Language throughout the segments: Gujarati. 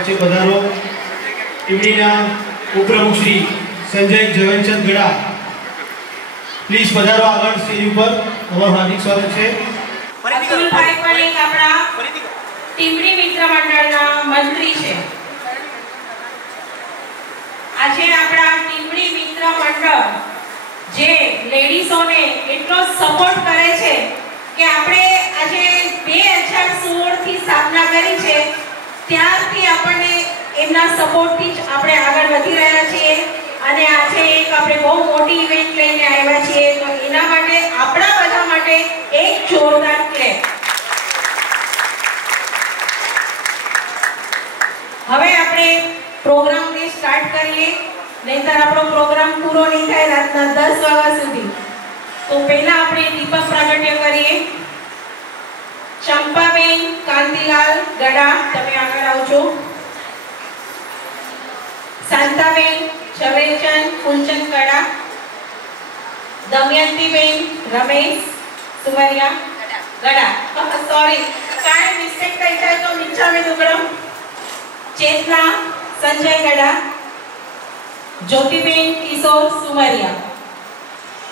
સ્વાગત છે. પધારો. ટીમડીના ઉપપ્રમુખ શ્રી સંજય જયંતચંદ ગડા, પ્લીઝ પધારો આગળ સ્ટેજ ઉપર. તમારું હાર્દિક સ્વાગત છે. અતુલભાઈ પણ એક આપણા ટીમડી મિત્ર મંડળના મંત્રી છે. આજે આપણા ટીમડી મિત્ર મંડળ જે લેડીઝોને એટલો સપોર્ટ કરે છે કે આપણે આજે 2016 થી સ્થાપના કરી છે, ત્યારથી આપણને એમના સપોર્ટથી જ આપણે આગળ વધી રહ્યા છીએ અને આજે એક આપણે બહુ મોટી ઇવેન્ટ લઈને આવ્યા છીએ. તો એના માટે આપણા બધા માટે એક જોરદાર ક્લેપ. હવે આપણે પ્રોગ્રામને સ્ટાર્ટ કરીએ, નહીંતર આપણો પ્રોગ્રામ પૂરો નહીં થાય રાતના 10 વાગ્યા સુધી. તો પહેલા આપણે દીપક પ્રાગટ્ય કરીએ. ચંપાબેન કાંતિલાલ ગડા, તમે આગળ આવજો. શાંતાબેન ઝવેરચંદ ફૂલચંદ ગડા. દમયંતીબેન રમેશ સુવરિયા ગડા, સોરી કાંઈ મિસ્ટેક થઈ જાય તો મિચ્છામી દુકડમ. ચેતના સંજય ગડા. જ્યોતિબેન કિશોર સુમરિયા.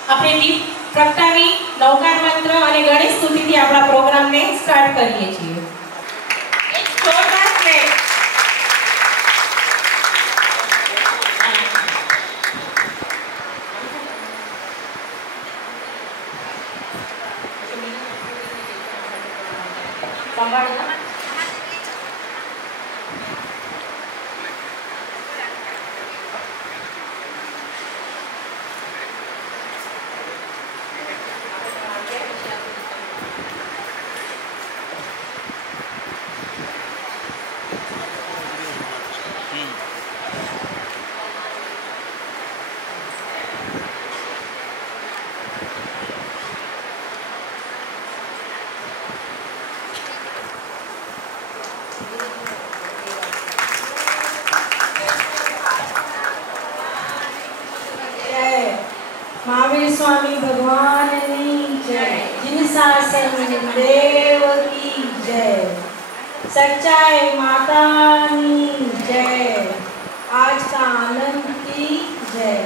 આપણે દીપ પ્રગટાવી નવકાર મંત્ર અને ગણેશ સ્તુતિથી આપણા પ્રોગ્રામને સ્ટાર્ટ કરીએ છીએ. એક જોરદાર ક્લેપ. स्वामी भगवान की जय, जिन शासन देव की जय, सच्चाई माता की जय, आज का आनंद की जय.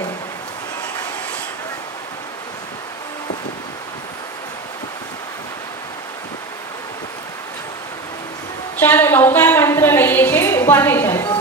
ચાલો નવકાર મંત્ર લઈએ છીએ, ઉભા થઈ જાય.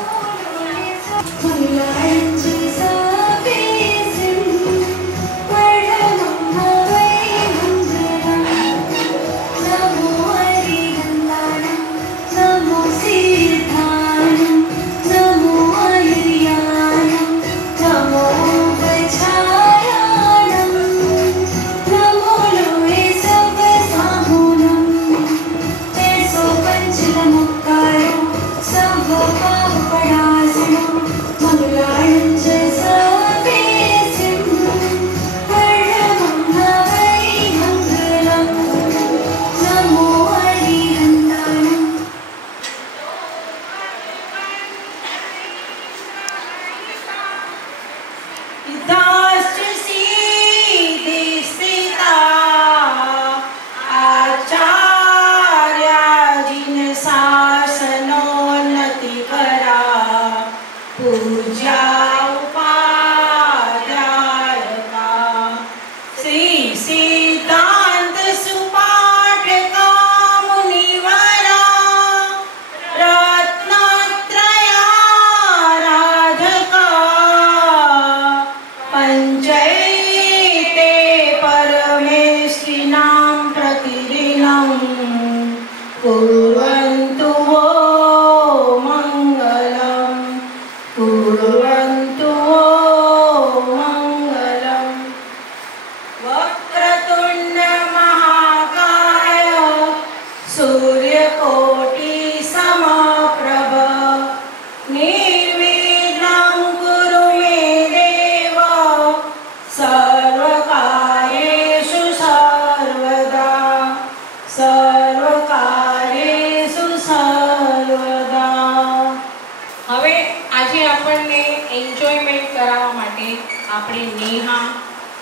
આપણે નેહા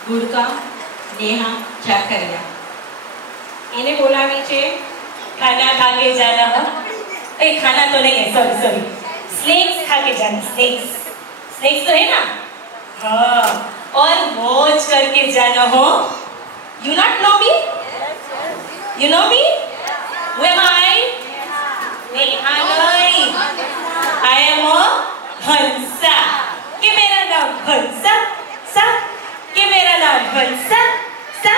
ગુડકા, નેહા ચાકરિયા એને બોલાવી છે. खाना खा के जाना. ए खाना तो नहीं है, सॉरी स्नैक्स खा के जाना, स्नैक्स, स्नैक्स तो है ना? हाँ, और मौज करके जाना हो। You not know me? You know me? Who am I? नहीं, I am a हंसा। कि मेरा नाम हंसा सा, कि मेरा नाम हंसा सा।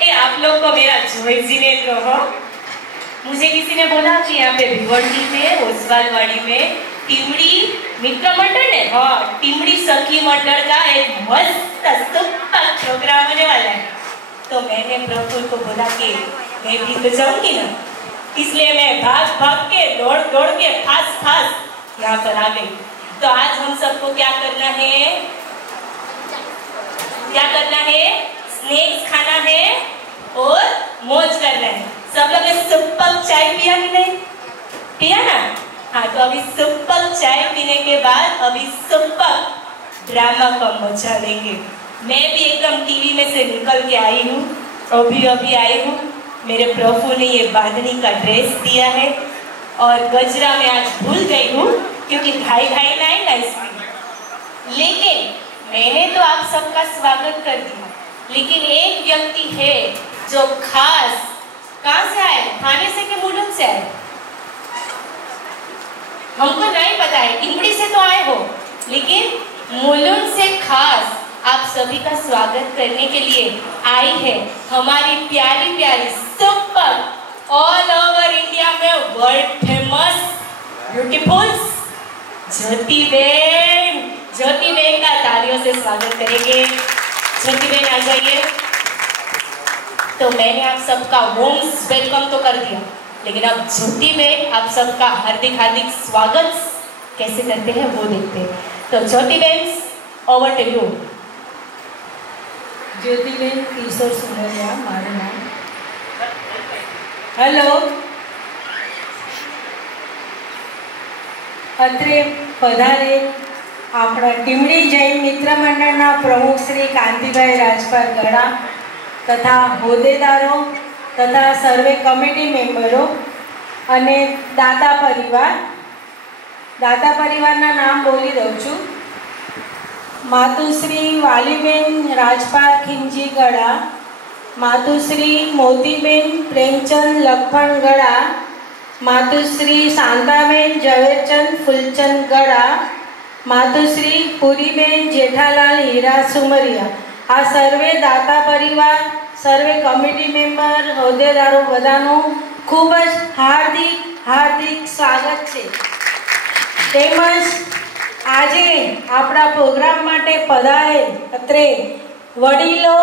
ए आप लोग को मेरा जॉय जिनेंद्र हो। मुझे किसी ने बोला कि यहाँ पे भिवंडी में, ओसवालवाड़ी में टिमड़ी मित्र मंडल है, हाँ टिमड़ी सखी मंडल का एक मस्त सुपर प्रोग्राम होने वाला है। तो मैंने प्रफुल्ल को बोला कि मैं भी तो जाऊंगी ना, इसलिए मैं भाग भाग के दौड़ के फास्ट यहाँ पर आ गई। तो आज हम सबको क्या करना है? स्नैक्स खाना है और मौज करना है। सब लोग ने सुपर चाय पिया कि नहीं? पिया ना? हाँ, तो अभी सुपर चाय पीने के बाद अभी सुपर ड्रामा का मजा लेंगे। मैं भी एकदम टीवी में से निकल के आई हूँ, अभी आई हूँ। मेरे प्रभु ने ये बांधनी का ड्रेस दिया है और गजरा में आज भूल गई हूँ क्योंकि भाई नहीं ना इसमें। लेकिन मैंने तो आप सबका स्वागत कर दिया, लेकिन एक व्यक्ति है जो खास, कहाँ से आए? थाने से कि मुलुंड से आए? हमको नहीं पता है, टिमड़ी से तो आए हो, लेकिन मुलुंड से खास आप सभी का स्वागत करने के लिए आई है हमारी प्यारी प्यारी सुपर ऑल ओवर इंडिया में वर्ल्ड फेमस ब्यूटीफुल ज्योति बेन का तालियों से स्वागत करेंगे। ज्योति बेन आ जाइए। तो मैंने आप सबका वॉर्म्स वेलकम तो कर दिया, लेकिन अब ज्योति बेन आप सबका हार्दिक स्वागत कैसे करते हैं वो देखते हैं। तो Jyoti ben over to you. Jyotiben Kishor Sundariya મારું નામ। હેલો, અત્રે પધારે આપણા ટીમડી જૈન મિત્ર મંડળના પ્રમુખ શ્રી કાંતિભાઈ રાજપાલ ગળા તથા હોદ્દેદારો તથા સર્વે કમિટી મેમ્બરો અને દાતા પરિવારના નામ બોલી દઉં છું। मातुश्री वालीबेन राजपाल खिंजी गड़ा, मातुश्री मोतीबेन प्रेमचंद लखन गड़ा, मातुश्री शांताबेन झवेरचंद फूलचंद गड़ा, मातुश्री पुरीबेन जेठालाल हीरा सुमरिया। आ सर्वे दाता परिवार, सर्वे कमिटी मेम्बर, होद्देदारो बधानो खूब ज हार्दिक स्वागत है। तेमज આજે આપણા પ્રોગ્રામ માટે પધારે અત્રે વડીલો,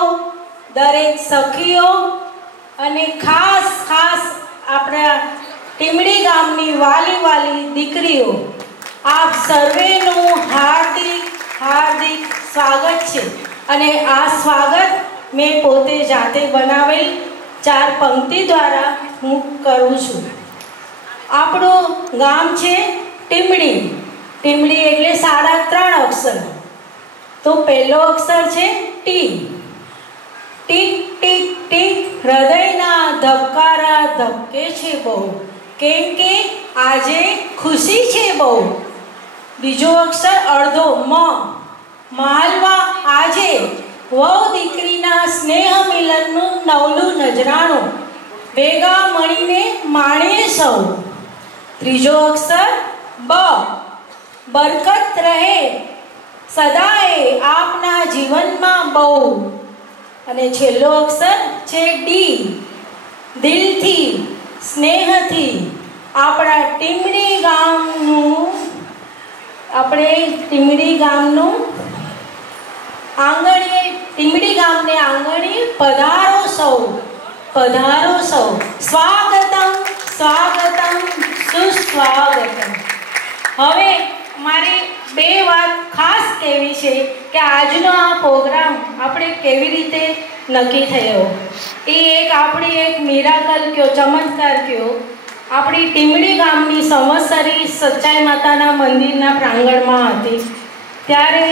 દરેક સખીઓ અને ખાસ આપણા ટીમડી ગામની વાલી દીકરીઓ, આપ સર્વેનું હાર્દિક સ્વાગત છે। અને આ સ્વાગત મેં પોતે જાતે બનાવેલ 4 પંક્તિ દ્વારા હું કરું છું। આપણું ગામ છે ટીમડી। ટીમડી એટલે 3.5 અક્ષર। તો પહેલો અક્ષર છે ટી। ટીક ટીક ટીક હૃદયના ધબકારા ધબકે છે બહુ, કેમ કે આજે ખુશી છે બહુ। બીજો અક્ષર અડધો મ। માલવા આજે વહુ દીકરીના સ્નેહ મિલનનું નવલું નજરાણું ભેગા મળીને માણીએ સૌ। ત્રીજો અક્ષર બ। बरकत रहे सदाए आपना जीवन में बहु। अने छेल्लो अक्षर छे डी। दिल थी स्नेह थी आपड़ा टीमड़ी गामनु आंगणे, टीमड़ी गामने आंगणे पधारो सौ। स्वागतम सुस्वागतम। हवे मारे 2 વાત ખાસ કહેવી છે કે આજનો આ પ્રોગ્રામ આપણે કેવી રીતે નક્કી થયો। એ એક મિરાકલ કયો, ચમત્કાર કયો। આપણી ટીમડી ગામની સંવત્સરી સચ્ચાઈ માતાના મંદિરના પ્રાંગણમાં હતી ત્યારે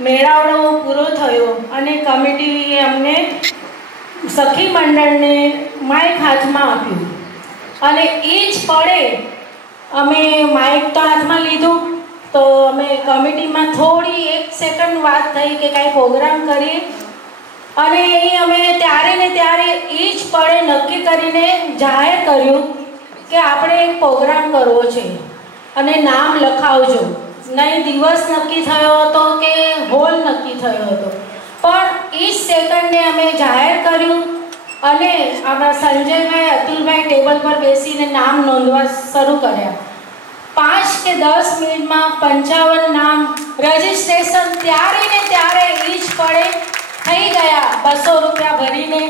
મેળાવડો પૂરો થયો અને કમિટીએ અમને સખી મંડળને માઇક હાથમાં આપ્યું અને એ જ પળે અમે માઇક તો હાથમાં લીધું તો અમે કમિટીમાં થોડી 1 સેકન્ડ વાત થઈ કે કાંઈ પ્રોગ્રામ કરીએ અને એ અમે ત્યારે ને ત્યારે એ જ પળે નક્કી કરીને જાહેર કર્યું કે આપણે એક પ્રોગ્રામ કરવો છે અને નામ લખાવજો. નહીં દિવસ નક્કી થયો હતો કે હોલ નક્કી થયો હતો, પણ એ જ સેકન્ડને અમે જાહેર કર્યું અને આપણા સંજયભાઈ અતુલભાઈ ટેબલ પર બેસીને નામ નોંધવા શરૂ કર્યા. 5 કે 10 મિનિટમાં 55 નામ રજીસ્ટ્રેશન ત્યારે ને ત્યારે એ જ પડે થઈ ગયા. 200 રૂપિયા ભરીને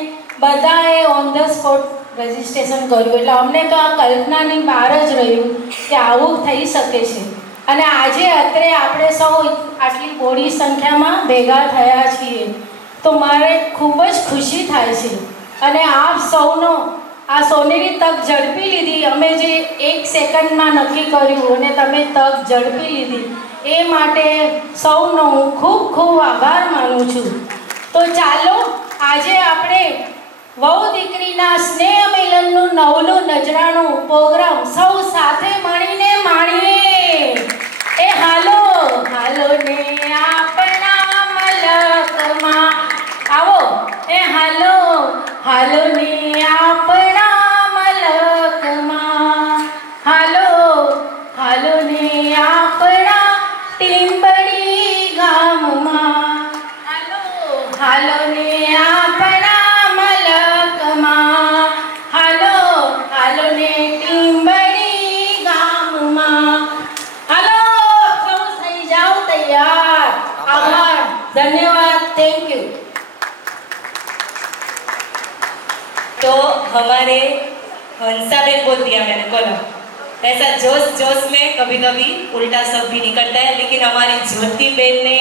બધાએ ઓન ધ સ્પોટ રજીસ્ટ્રેશન કર્યું. એટલે અમને તો આ કલ્પનાની બહાર જ રહ્યું કે આવું થઈ શકે છે. અને આજે અત્રે આપણે સૌ આટલી મોટી સંખ્યામાં ભેગા થયા છીએ તો મારે ખૂબ જ ખુશી થાય છે. અને આપ સૌનો આ સોનેરી તક ઝડપી લીધી. અમે જે 1 સેકન્ડમાં નક્કી કર્યું અને તમે તક ઝડપી લીધી એ માટે સૌનો હું ખૂબ ખૂબ આભાર માનું છું. તો ચાલો આજે આપણે વહુ દીકરીના સ્નેહ મિલનનું 9મું નજરાણું પ્રોગ્રામ સૌ સાથે મળીને માણીએ. એ હાલો હાલો ને આપણા મલકમાં આવો. એ હાલો હાલો ને આપણા મલકમાં, હાલો હાલો ને આપણા ટીમ્બડી ગામમાં, હાલો હાલો ને આપણા મલકમાં, હાલો હાલો ને ટીમ્બડી ગામમાં. હાલો સૌ થઈ જાઓ તૈયાર. આભાર, ધન્યવાદ, થેન્ક યુ. तो हमारे हंसाबेन बोल दिया मैंने, बोलो. ऐसा जोश जोश में कभी कभी उल्टा सब भी निकलता है, लेकिन हमारी ज्योति बहन ने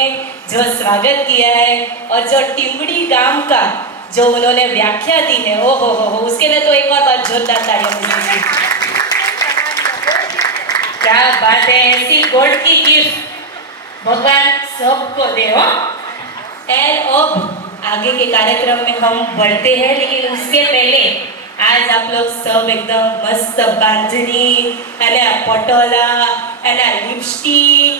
जो स्वागत किया है और जो टिम्बड़ी गांव का जो उन्होंने व्याख्या दी है, ओ हो, उसके लिए तो एक और बार जोरदार तालियां मिलेंगी. क्या बात है, ऐसी गॉड की गिफ्ट भगवान सबको दे हो. एंड अब आगे के कार्यक्रम में हम बढ़ते हैं, लेकिन उसके पहले आज आप लोग सब एकदम मस्त बांधनी અને પટોલા અને लिपस्टिक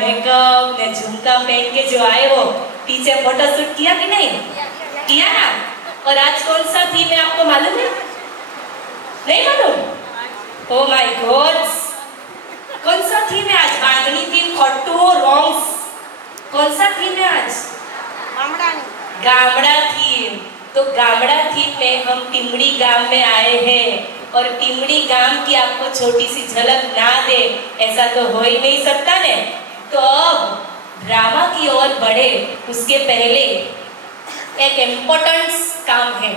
मेकअप ने झुमका पहन के जो आए हो, पीछे फोटोशूट किया कि नहीं किया ना. और आज कौन सा थीम है आपको मालूम है? नहीं मालूम? ओ माय गॉड, कौन सा थीम है आज? बांधनी थीम, खट्टू रॉन्ग्स. कौन सा थीम है आज? गामड़ा थीम. तो गामड़ा थीम में हम टिम्बड़ी गांव में आए हैं और टिम्बड़ी गांव की आपको छोटी सी झलक ना दे ऐसा तो हो ही नहीं सकता ने. तो अब ड्रामा की ओर बढ़े उसके पहले एक इम्पोर्टेंट काम है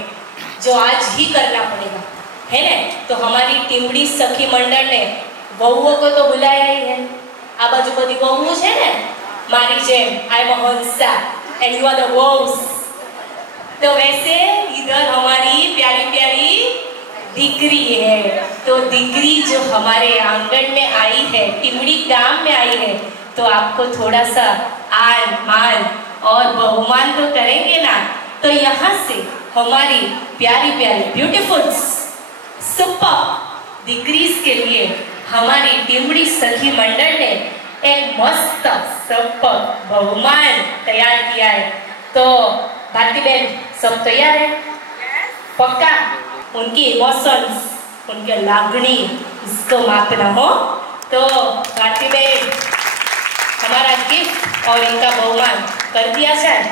जो आज ही करना पड़ेगा, है ना. तो हमारी टिम्बड़ी सखी मंडल ने बहुओं को तो बुलाया ही है. आ बाजू बधी बहु है ने मारी जेम, I am Hansa and you are the boss. तो वैसे इधर हमारी प्यारी प्यारी दिगरी है. तो दिगरी जो हमारे आंगन में आई है, टिम्बड़ी गांव में आई है, तो आपको थोड़ा सा आन मान और बहुमान तो करेंगे ना. तो यहाँ से हमारी प्यारी प्यारी ब्यूटीफुल सुपर दिगरीज के लिए हमारी टिम्बड़ी सखी मंडल ने एक मस्त सुपर बहुमान तैयार किया है. तो भारती बहन सब तैयार है? पक्का? उनकी इमोशंस, उनके लागनी इसको मापना हो. तो भारती बहन हमारा गिफ्ट और इनका बहुमान कर दिया जाए.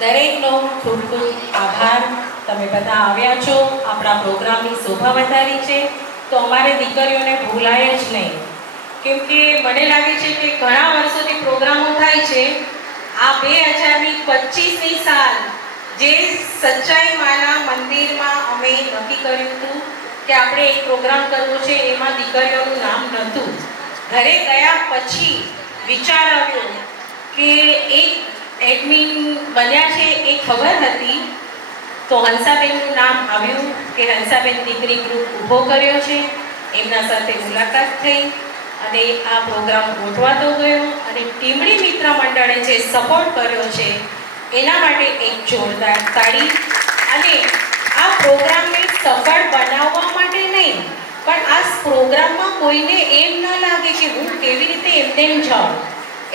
દરેકનો ખૂબ ખૂબ આભાર. તમે બધા આવ્યા છો, આપણા પ્રોગ્રામની શોભા વધારી છે. તો અમારે દીકરીઓને ભૂલાય જ નહીં, કેમ કે મને લાગે છે કે ઘણા વર્ષોથી પ્રોગ્રામો થાય છે. આ 2025ની સાલ જે સચ્ચાઈ માના મંદિરમાં અમે નક્કી કર્યું હતું કે આપણે એક પ્રોગ્રામ કરવો છે, એમાં દીકરીઓનું નામ નહોતું. ઘરે ગયા પછી વિચાર આવ્યો કે એક એડમિન બન્યા છે એ ખબર હતી, તો હંસાબેનનું નામ આવ્યું કે હંસાબેન દીકરી ગ્રુપ ઊભો કર્યો છે. એમના સાથે મુલાકાત થઈ અને આ પ્રોગ્રામ ગોઠવાતો ગયો અને ટીમડી મિત્ર મંડળે જે સપોર્ટ કર્યો છે એના માટે એક જોરદાર તાળી. અને આ પ્રોગ્રામને સફળ બનાવવા માટે નહીં, પણ આ પ્રોગ્રામમાં કોઈને એમ ન લાગે કે હું કેવી રીતે એમ જાઉં,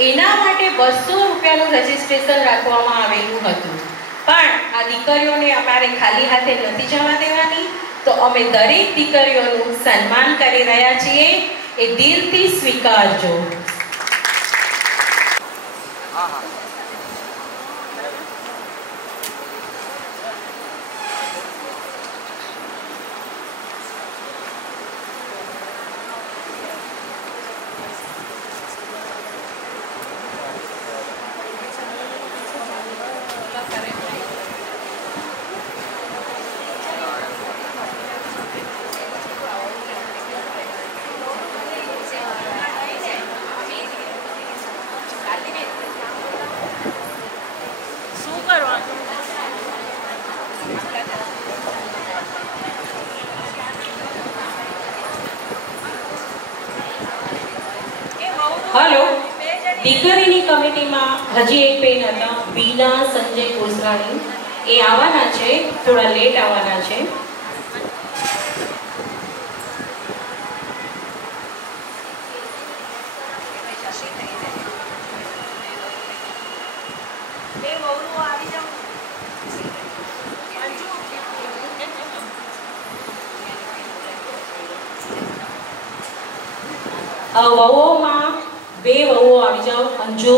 એના માટે 200 રૂપિયાનું રજિસ્ટ્રેશન રાખવામાં આવેલું હતું. પણ આ દીકરીઓને અમારે ખાલી હાથે નથી જવા દેવાની, તો અમે દરેક દીકરીઓનું સન્માન કરી રહ્યા છીએ, એ દિલથી સ્વીકારજો. હલો, દીકરીની કમિટીમાં હજી એક બેન હતા, બીના સંજય ગોસરાણી, એ આવવાના છે, થોડા લેટ આવવાના છે. વહુઓમાં 2 વહુઓ આવી જાઓ, અંજુ,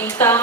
એકતા.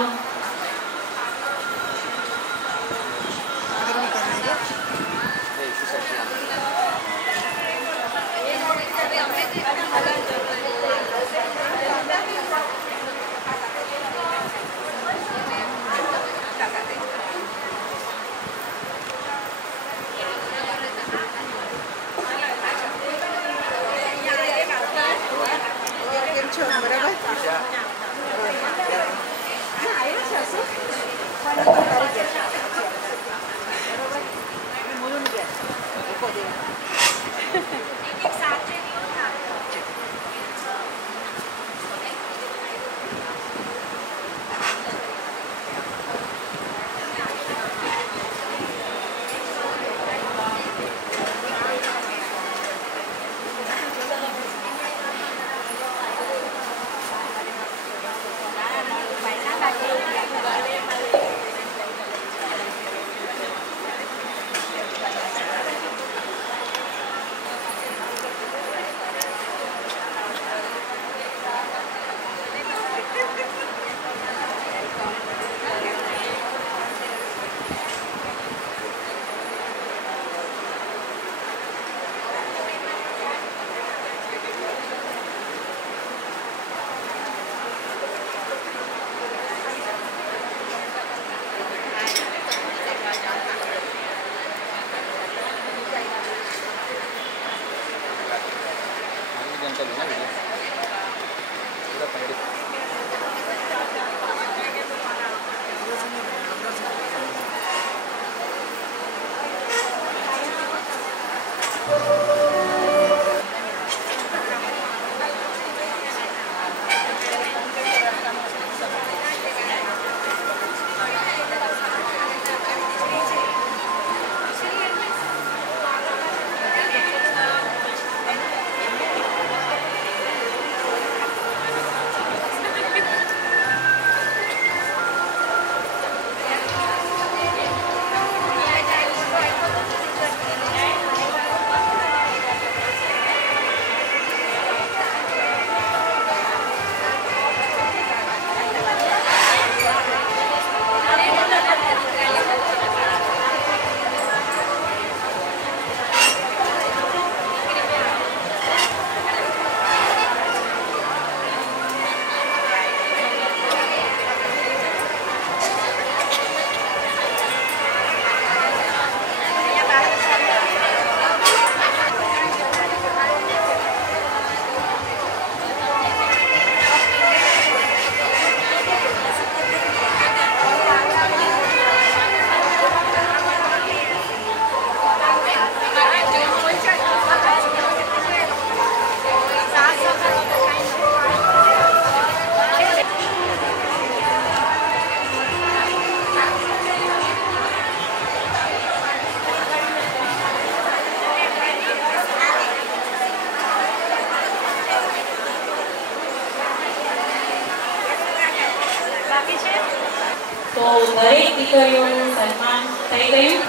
દીકરીઓનું સન્માન થઈ ગયું,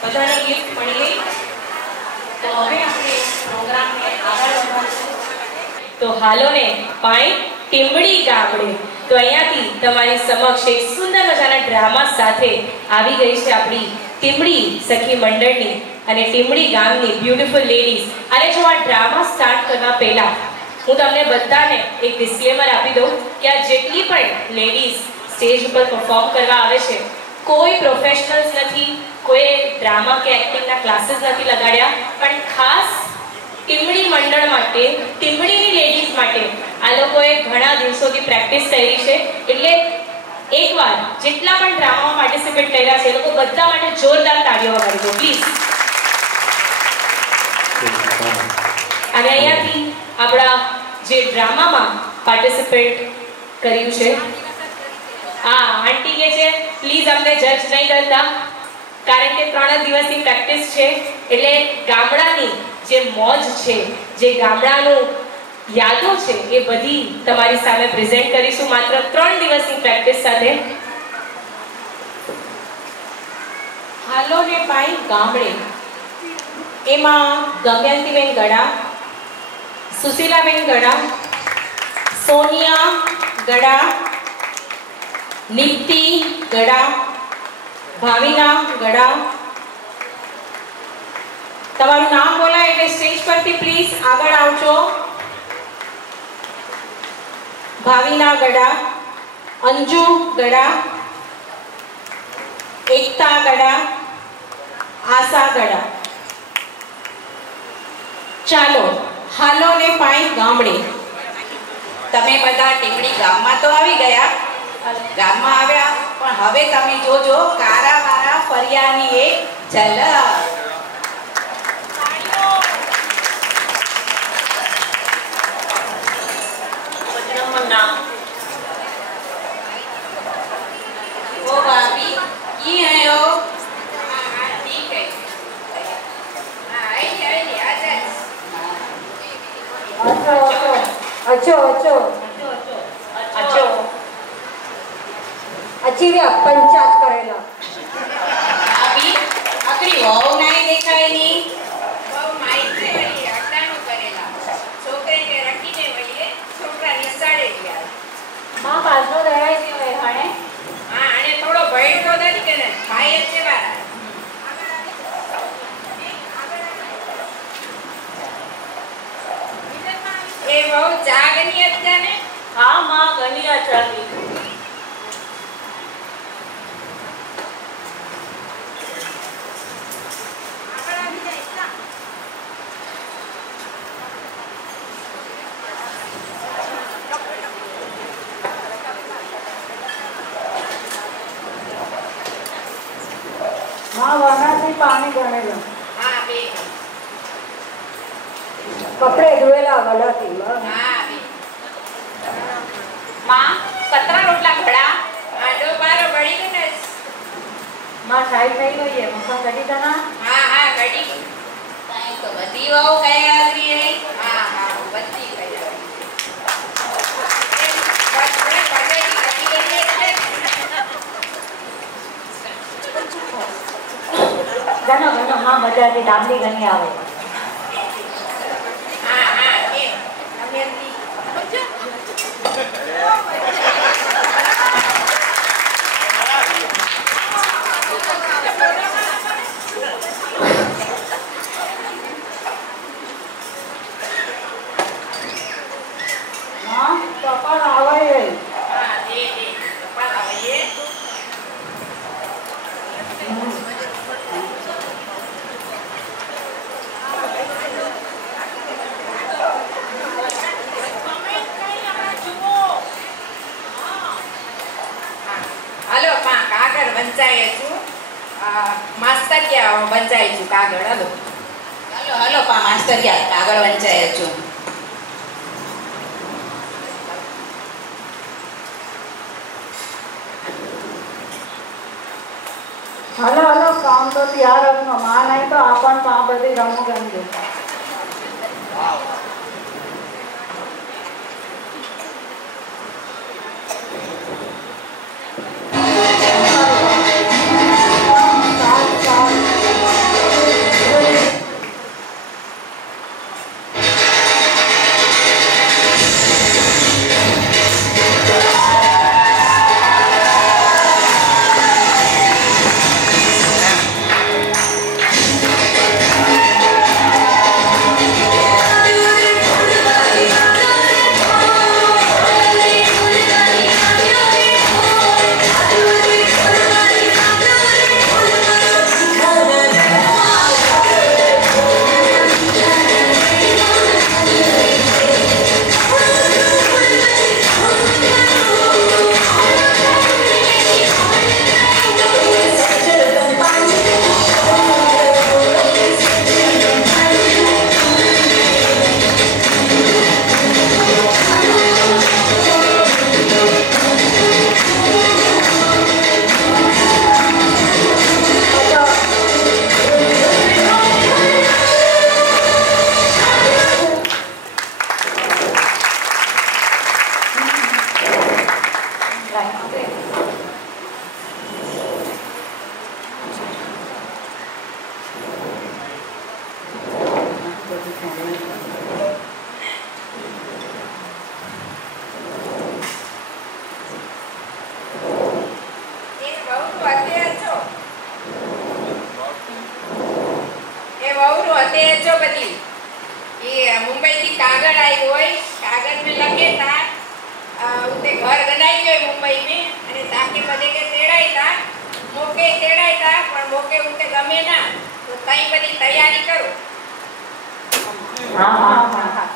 બધાને ગિફ્ટ મળી ગઈ. તો હવે આપણે પ્રોગ્રામને આગળ વધારીશું. તો હાલો ને પાણી ટીમડી ગામડે. તો અહીંયાથી તમારી સમક્ષ એક સુંદર મજાના ડ્રામા સાથે આવી ગઈ છે આપણી ટીમડી સખી મંડળની અને ટીમડી ગામની બ્યુટીફુલ લેડીઝ. અને જો આ ડ્રામા સ્ટાર્ટ કરવા પહેલા હું તમને બધાને એક ડિસ્ક્લેમર આપી દઉં કે આ જેટલી પણ લેડીઝ સ્ટેજ ઉપર પરફોર્મ કરવા આવે છે કોઈ પ્રોફેશનલ્સ નથી, કોઈ ડ્રામા કે એક્ટિંગના ક્લાસીસ નથી લગાડ્યા, પણ ખાસ ટીમડી મંડળ માટે, ટીમડીની લેડીઝ માટે આ લોકોએ ઘણા દિવસોથી પ્રેક્ટિસ કરી છે. એટલે એકવાર જેટલા પણ ડ્રામામાં પાર્ટિસિપેટ કર્યા છે એ લોકો બધા માટે જોરદાર તાળીઓ વગાડી દો પ્લીઝ. અને અહીંયાથી આપણા જે ડ્રામામાં પાર્ટિસિપેટ કર્યું છે હા આંટી કે છે પ્લીઝ અમને જજ નહીં કરતા, કારણ કે 3 દિવસની પ્રેક્ટિસ છે. એટલે ગામડાની જે મોજ છે, જે ગામડાનું યાદો છે એ બધી તમારી સામે પ્રેઝન્ટ કરીશું માત્ર 3 દિવસની પ્રેક્ટિસ સાથે. હાલો ને પાઈ ગામડે એમાં દમયંતીબેન ગડા, સુશીલાબેન ગડા, સોનિયા ગડા, નિપ્તિ ગડા, ભાવિના ગડા. તમારું નામ બોલાય એટલે સ્ટેજ પરથી પ્લીઝ આગળ આવજો. ભાવિના ગડા, અંજુ ગડા, એકતા ગડા, આશા ગડા. ચાલો હાલો ને પાઈ ગામડે. તમે બધા ટીમડી ગામમાં તો આવી ગયા, ગામમાં આવ્યા, પણ હવે તમે જોજો કારાવારા ફરિયાની એક ઝલક. ओ भाभी की है हो? हाँ ठीक है. हाँ आई आजा. અચ્છો અચીવ્યા પંચાત કરેલા ભાભી અકરી વહુ નહીં દેખાય ની. વહુ માઈત્રે વળી અટાણું કરેલા. છોકરીને રખીને વળીએ છોકરા નિસાડે ગયા. માં પાછો દરાઈ ગયો એ હણે હા અને થોડો ભય તો નથી કે ને ભાઈ જ છે મારા. એ બહુ જાગની હતા ને. હા માં ઘણી અચાવી. માં વનાથી પાણી ગણેલા હા બે. કપડે ધોયેલા વડાથી હા બે. માં કતરા રોટલા ઘડા. આડો બારો બળી ગયો ને. માં સાઈડ નહીં ગઈ મખા કરી દના હા હા ઘડી. કાઈ તો બધી વહુ કઈ આગરી હે. હા હા બધી કઈ આગરી. ગનો ગનો માં મજાથી ડામલી ગણી આવે. હા હા કે અમે માં કપાળ આવે હા દે કપાળ આવે. હાલો પા કાગળ વંચાય છું. માસ્ટર ક્યાં વંચાય છું કાગળ. હાલો હાલો હાલો પા માસ્ટર ક્યાં કાગળ વંચાય છું. હલો હલો કામ તો તૈયાર રમનો માં નહીં તો આપણ પા બધી રમો ગમજે. मुंबई की कागज आई हुई कागज में लगे था उते घर बनाई हुई मुंबई में अने ताके बदे के तेड़ाई था पण मोके उते गमे ना तो कई बड़ी तैयारी करो। हां हां हां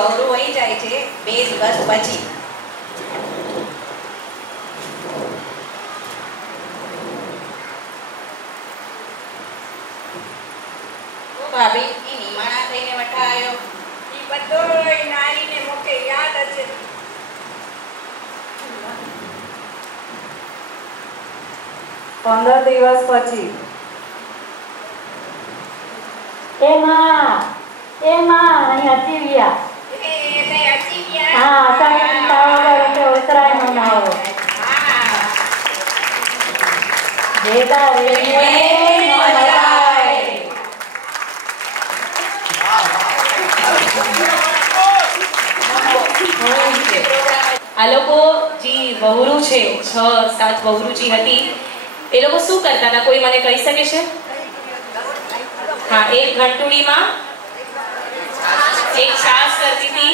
અવરું વહી જાય છે 2 દિવસ પછી। ભાભી ઈ નિમાણા થઈને વટા આવ્યો ઈ બધોય નારીને મોકે યાદ હશે। पंद्रह दिवस પછી એમાં અહીં અચીવ્યા હા સારી તાવગર ઉતરાય મનાવો જેતા રે આ લોકો જે વહુરું છે 6-7 વહુરુજી હતી એ લોકો શું કરતા હતા કોઈ મને કહી શકે છે? हाँ एक घंटुड़ी एक छाछ करती थी,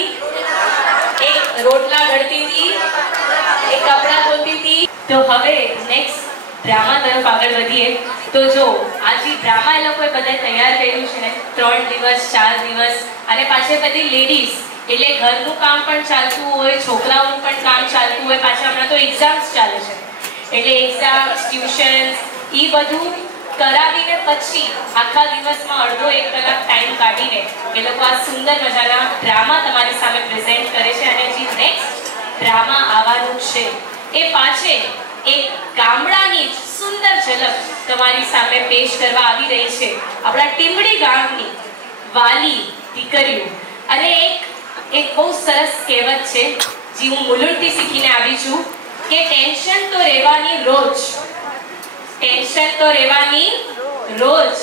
एक रोटला घड़ती थी, एक कपड़ा धोती थी। तो હવે નેક્સ્ટ ડ્રામા તરફ આગળ વધીએ તો જો આજે ડ્રામા એ લોકોએ બધા તૈયાર કર્યું છે ને 3 દિવસ 4 દિવસ અને પાછળ બધી લેડીઝ એટલે ઘરનું કામ પણ ચાલતું હોય છોકરાઓનું પણ કામ ચાલતું હોય પાછા હમણાં તો એક્ઝામ્સ ચાલે છે એટલે એક્ઝામ્સ ટ્યુશન્સ ઈ બધું કરાવીને પછી આખા દિવસમાં અડધો 1 કલાક ટાઈમ કાઢીને એ લોકો આ સુંદર મજાના ડ્રામા તમારી સામે પ્રેઝન્ટ કરે છે અને જે નેક્સ્ટ ડ્રામા આવવાનું છે એ પાછે એક ગામડાની સુંદર ઝલક તમારી સામે પેશ કરવા આવી રહી છે આપણા ટીમડી ગામની વાલી દીકરીઓ અને એક બહુ સરસ કહેવત છે જે હું મુલુંડથી શીખીને આવી છું કે ટેન્શન તો રહેવાની રોજ ટેન્શન તો રહેવાની રોજ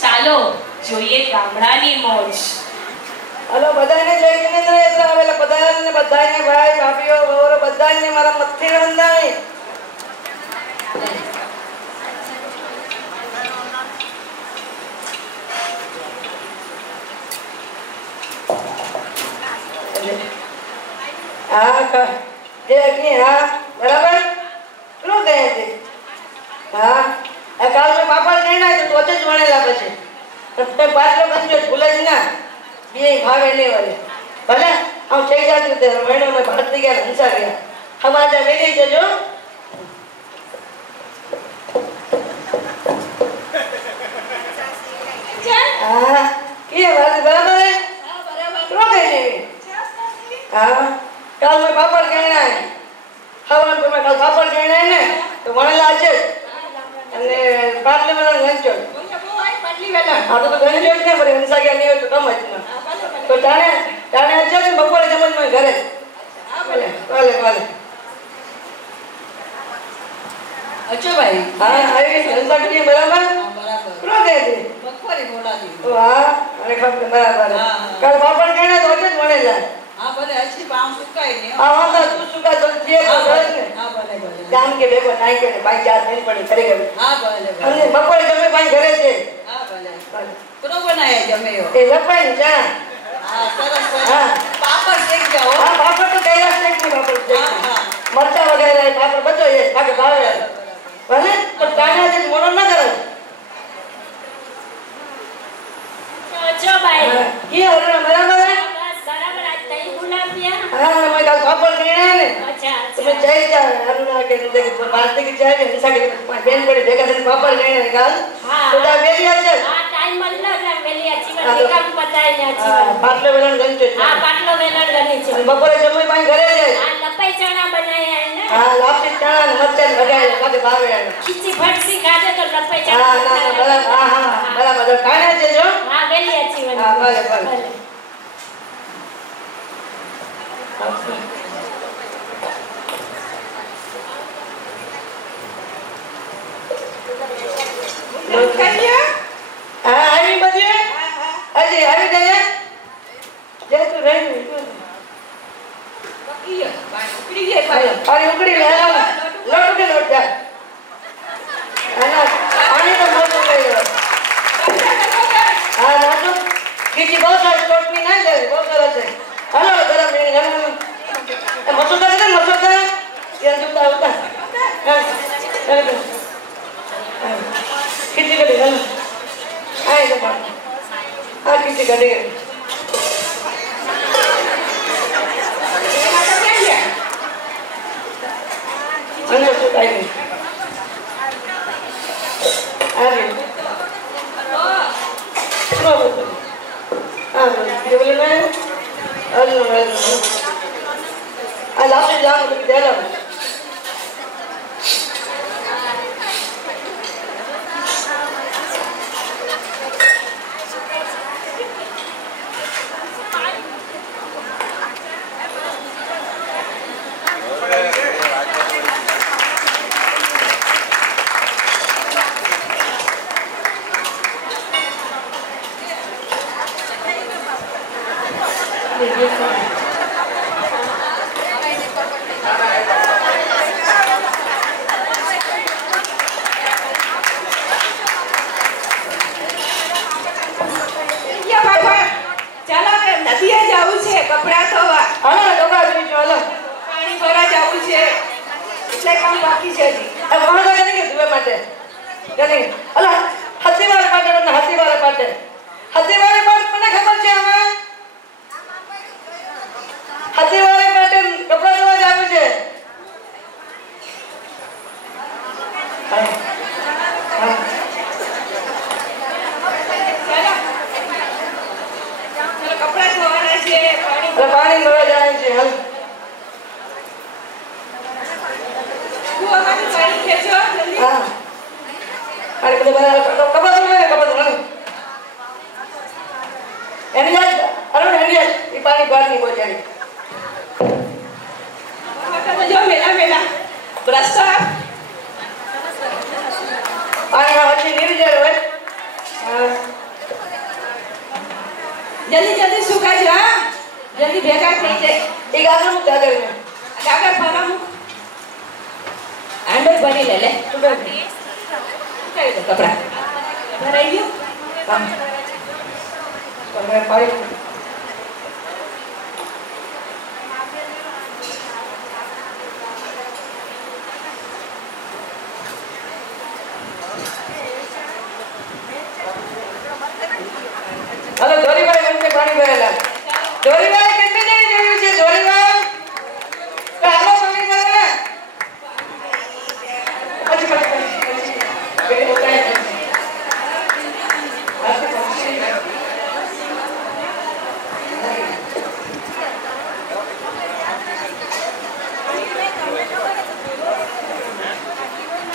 ચાલો જોઈએ ગામડાની મોજ। હલો બધાને જય જિનેન્દ્ર યાત્રા આવેલા બધાને ભાઈ ભાભીઓ વહુરો બધાને મારા મથે વંદાણી। હા જે અગ્નિ હા બરાબર શું કહે છે હા આ કાલ મેં પાપડ ગણ્યા તો તોતે જ વણેલા પછી તો પાછલો ગંજો ભૂલે જ ના બે ભાવે નહીં વળે ભલે આમ થઈ જતું તે મહિનો મેં ભારતી ગયા હંસા ગયા હમાજા વેરી જજો હા કે વાત બરાબર હે હા બરાબર તો કહે છે હા કાલ મેં પાપડ ગણ્યા હવાન તો મેં કાલ પાપડ ગણ્યા ને તો વણેલા છે અને પાટલે મને ગંજો પાટલી વેલા હા તો ગંજો જ ને પર હંસા ગયા નહીં હોય તો કમ જ ના તો તાણે અચ્છા ને બપોરે જમણ માં ઘરે હા ભલે ભલે અચ્છા ભાઈ હા આવી હંસા કરી બરાબર બરાબર પ્રો દે દે બપોરે બોલાવી વાહ અરે ખબર બરાબર કાલ પાપડ ગણ્યા તો જ વણેલા હા ભલે अच्छी पांव सुकाई ने हां हां तू सुका तो थिए तो बस ने हां भले जाम के देखो नाई के भाई चार दिन पड़ी करे गए हां भले हमने बपोरे जमे भाई घरे से हां भले कोनो बनाया जमे हो ए लपाई जा हां सरस हां पापड़ सेक जाओ हां पापड़ तो कैला सेक में पापड़ सेक हां मरचा वगैरह पापड़ बचो ये बाकी भावे भले तो ताने जे मोनो न करे अच्छा भाई की हो रे बराबर है बस बराबर आज तई बुला दिया हां मैं कल पापड़ गए ने अच्छा अच्छा તમે જઈ જાવ અરુણા કે ભારતી કે જાય ને સાકે બેન પડી ભેગા થઈને પાપડ લઈને ગાલ તો વેલી આવશે હા ટાઈમ મળ્યો એટલે વેલી આજીવન કામ પતાય ને આજીવન પાટલો વેલણ ગણ છે હા પાટલો વેલણ ગણી છે બપોરે જમઈ પાઈ ઘરે જાય હા લપાઈ ચણા બનાયા ને હા લાપસી ચણા ને મરચાં ભગાય કાકે ભાવે ખીચી ભટસી ખાજે તો લપાઈ હા ચણા ના બરાબર હા બરાબર કાણે છે જો હા વેલી આજીવન હા ભલે આવી બધી હજી આવી જાય જય તું રહી પાણી ઉકળી લે લોટ કે લોટ જાય પાણી તો મોટું લઈ લો હા નાચો ખીચી બહુ સારી ચોટની ના જાય બહુ સરસ છે હલો ગરમ મસોદા છે મસોદા યાર જુતા હોતા ખીચી કરી હલો આય તો આ ખીચી કરી અને સુતાઈ ગઈ આવી ये बोले मैं अल्लाह से जान दे रहा हूँ जल्दी जल्दी सुखा जा जल्दी भेगा થઈ જાય એક આગળ મુક આગળ ફરા મુક અંદર ભરી લે તું કઈ દે કપડા ભરાઈ ગયો કામ તમે પાઈ हेलो जोरीभाई મને પાણી ભરેલા જોરીભાઈ કેટલી જણી જોયું છે જોરીભાઈ તો હાલો પાણી ભરે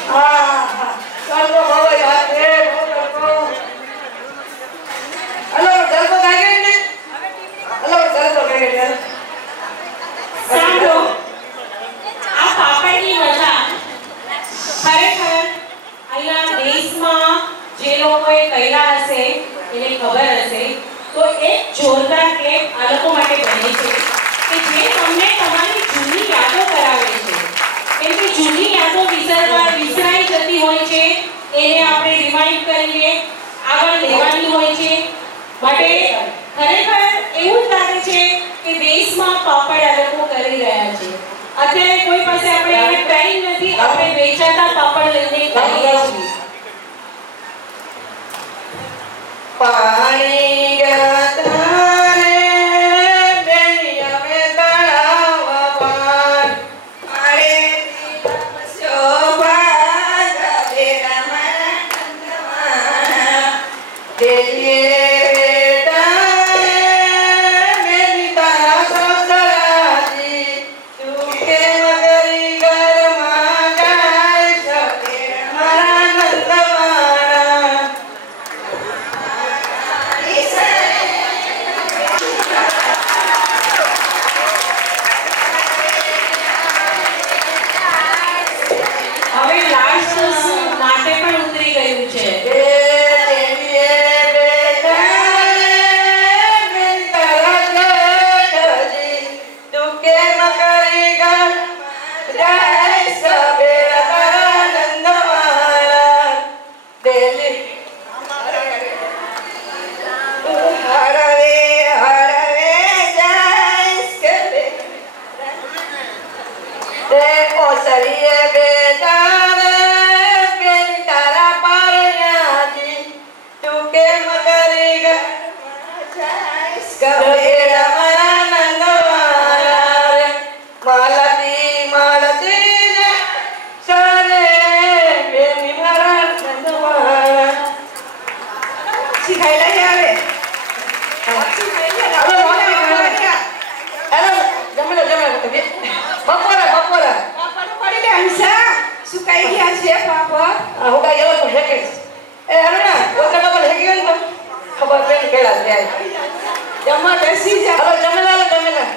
હા ચાલો બાબા યાર એ हेलो घर को गए ने हेलो घर को गए સાંભળો આ પાપડની મજા ખરેખર અહીંયા દેશમાં જે લોકોએ કર્યા હશે એને ખબર હશે તો એક જોરદાર ક્લેપ આ લોકો માટે બને છે કે જે તમને તમારી જૂની યાદો કરાવે છે કેમ કે જૂની યાદો વિસરાઈ જતી હોય છે એને આપણે રિમાઇન્ડ કરીને આગળ લેવાની હોય છે માટે ખરેખર એવું જ લાગે છે કે દેશમાં પાપડ આ લોકો કરી રહ્યા છે અત્યારે કોઈ પાસે આપણે એવો ટાઈમ નથી આપણે વેચાતા પાપડ લઈને કરીએ છીએ પાણી ગાતા રે બેનિયા મે તળાવ પાર પાપડ હું કાંઈ એવો તો હેકીશ. એ અરુણા ઓકે બાપા હેકી ગયો ને તો ખબર પડે કેળા જાય. જમવા બેસી જા. હાલો જમેલા હાલો જમેલા.